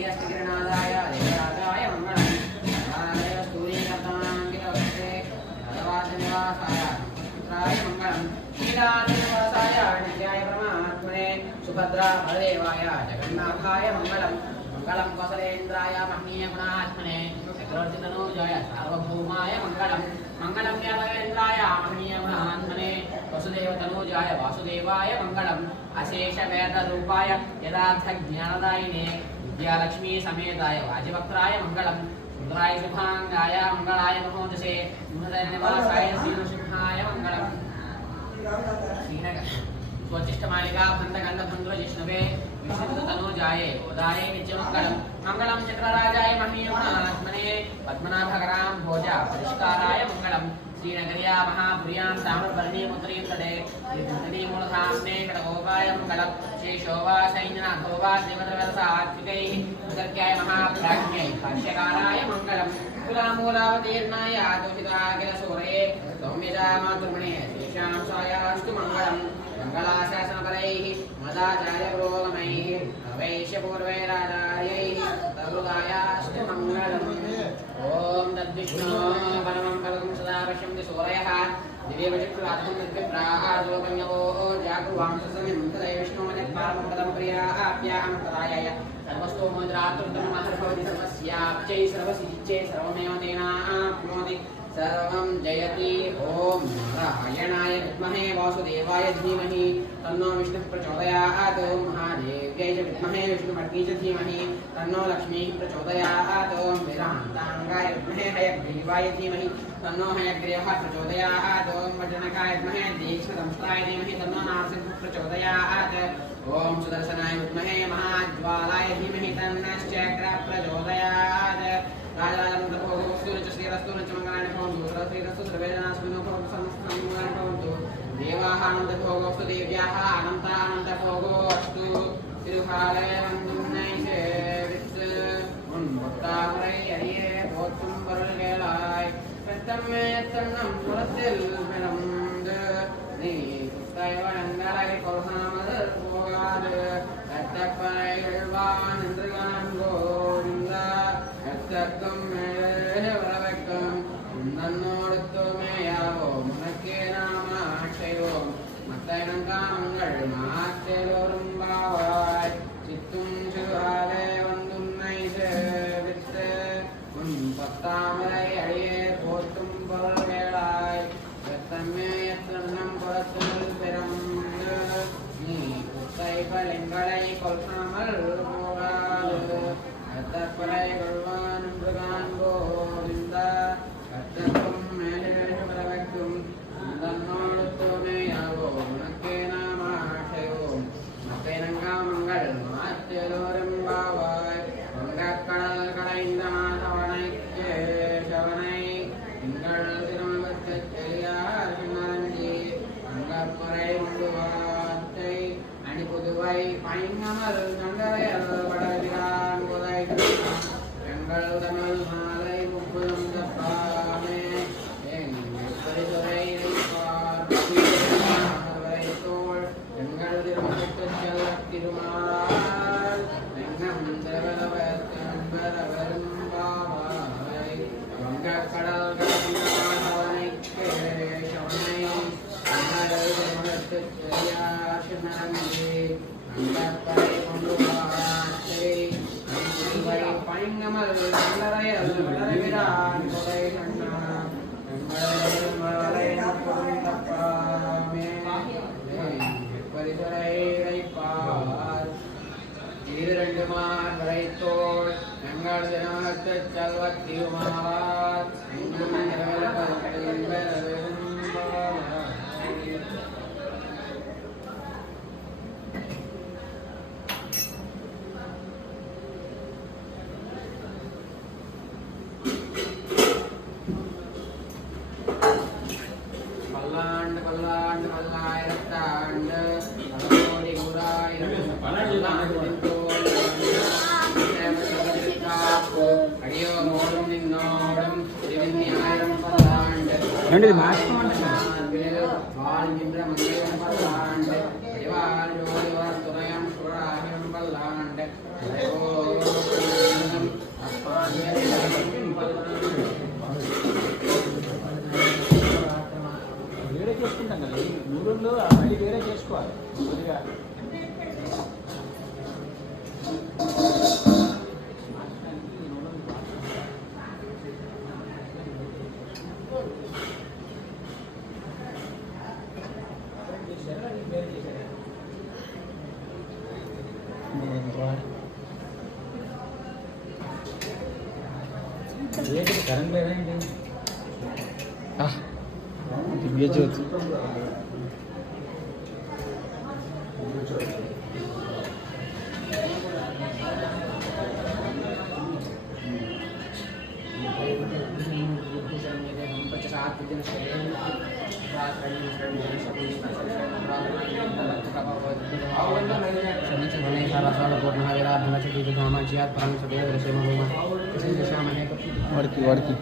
गिरनादाय देवराजाय मंगलम नारायण सूर्यकर्तांगितवस्ते भगवानिवासाय पुत्राय मंगलम नीलाचलवासाय नित्याय परमात्मने सुभद्रा बलदेवाय जगन्नाथाय मंगलम मंगलम कौसलेन्द्राय महनीय गुणात्मने चक्रवर्तितनूजाय सार्वभौमाय मंगलम मंगलम यादवेन्द्राय महनीय गुणात्मने वसुदेवतनूजाय वासुदेवाय मंगलम अशेष वेद रूपाय यदार्थ ज्ञानदायिने विद्यालक्ष्मी समेताय वाजिवक्त्राय मंगलम सुंदराय शुभांगाय मंगलाय महोदशे निवासाय श्रीनृसिंहाय मंगलम श्रीनगर स्वचिष्टमालिका भंतगंध भंद्र जिष्णवे विष्णुतनूजाये उदारे नित्यमंगलम मंगलम चक्रराजाय महीयमात्मने पद्मनाभकरां भोजा परिष्काराय मंगलम श्रीनगर्या महापुर्यां ताम्रवर्णी मुद्रीतटे त्रिभुवनी मूलधाम्ने षडगोपाय मंगलम शेषोवा सैन्यनाथोवा देवद्रवसात्विकैः सर्ग्याय महाप्राज्ञै भाष्यकाराय मंगलम कुलामूलावतीर्णाय दोषिताखिलसूरये सौम्यजा मातृमणे तेषां सायास्तु मंगलम मंगलाशासनपरैः मदाचार्यपुरोगमैः अवैश्यपूर्वैराचार्यैः तरुदायास्तु मंगलम् ओम तद्विष्णु परमं पदं सदा पश्यन्ति सूरयः दिव्यवचक्षुरात्मं निर्विप्राजोपन्यवो जागृवांससमिं तदै विष्णोमजत्पारमं पदं प्रियाप्याहं तदाय सर्वस्तो मुद्रातुर्धर्महर्भवति सर्वस्याब्जै सर्वसिद्धे सर्वमेव तेनाप्नोति सर्वं जयति ओम नारायणाय विद्महे वासुदेवाय धीमहि तन्नो विष्णुः प्रचोदयात् ओम महादेव्यै च विद्महे विष्णुमूर्त्यै च धीमहि तन्नो लक्ष्मीः प्रचोदयात् ओम वीरान्ताङ्गाय विद्महे हयग्रीवाय धीमहि तन्नो हयग्रीवः प्रचोदयात् ओम वज्रनखाय विद्महे दीक्षितंस्त्राय धीमहि तन्नो नारसिंहः प्रचोदयात् ओम सुदर्शनाय विद्महे महाज्वालाय धीमहि तन्नश्चक्रः प्रचोदयात् देवाहानन्दभोगोऽस्तु देव्याः अनन्तानन्दभोगोऽस्तु திருஹாலயவந்துன்னைசே வித்து உன் பொத்தாமரை அறிய போற்றும் பொருள்களாய் பெத்தம்மே தன்னம் புறத்தில் பிறந்து நீ புத்தய வளங்களை கொள்காமல் போகாது கத்தப்பறைகள்வான் என்று காண்போந்த கத்தக்கும் மேலே வரவைக்கும் நன்னோடுத்துமேயாவோம் உனக்கே நாம ஆட்சையோம் மத்த இனங்காமங்கள் மாற்றலோரும் பாவாய் சித்தும் சிறுகாலே வந்துன்னை சேவித்து உன் பத்தாமரை அழியே போற்றும் பொருள்களாய் பெத்தம்மே எத்தன்னம் புறத்தில் பிறந்து நீ புத்தை பலிங்களை கொள்காமல் போகாது கத்தப்பறை கொள்வான் என்று காண்போதிந்த கத்தக்கும் மேலே வரவைக்கும் தன்னோடு தோமையாவோம் உனக்கே நாம் ஆசையோம் மத்தேனங்காமங்கள் மாற்றலோரும் பாவாய் வங்கக்கடல் கடைந்த மாதவனை கேசவனை திங்கள் திருமணத்தைச் செய்யார் நரஞ்சி அங்கப்புறை உண்டு வார்த்தை அணி புதுவை பைங்கமல் நங்கரையல் படவிரான் புதை எங்கள் தமிழ் மாலை முப்பதும் தப்பாமே எங்கள் பரிசுரை தோள் எங்கள் திருமணத்துச் செல்ல திருமால் எங்கம் திரவரவரும் பாவாய் வங்கக்கடல் கடந்தவனை கேசவனை எங்கள் திருமணத்துச் செய்யார் நரஞ்சி அங்கப்பறை கொண்டு வார்த்தை பைங்கமல் நல்லறையல் வளர்கிறான் கொலை கண்ணா எங்கள் மலை நப்பதும் தப்பாமே பரிசுரை வைப்பார் இரண்டு மார்வரை தோள் எங்கள் தினத்துச் செல்வத் திருமாவார் எங்கும் நிரவலபத்தில் பெறவிரும்பாவாய் பல்லாண்டு பல்லாண்டு பல்லாயிரத்தாண்டு பலகோடி அடியோமோடும் நின்னோடும் திருநியாயிரம் பல்லாண்டு வாழ்கின்ற மந்திரம் பல்லாண்டு துணையம் சுழாகிரம் பல்லாண்டு కరెంట్ లేదండి దివ్యజ్యోతి వాడికి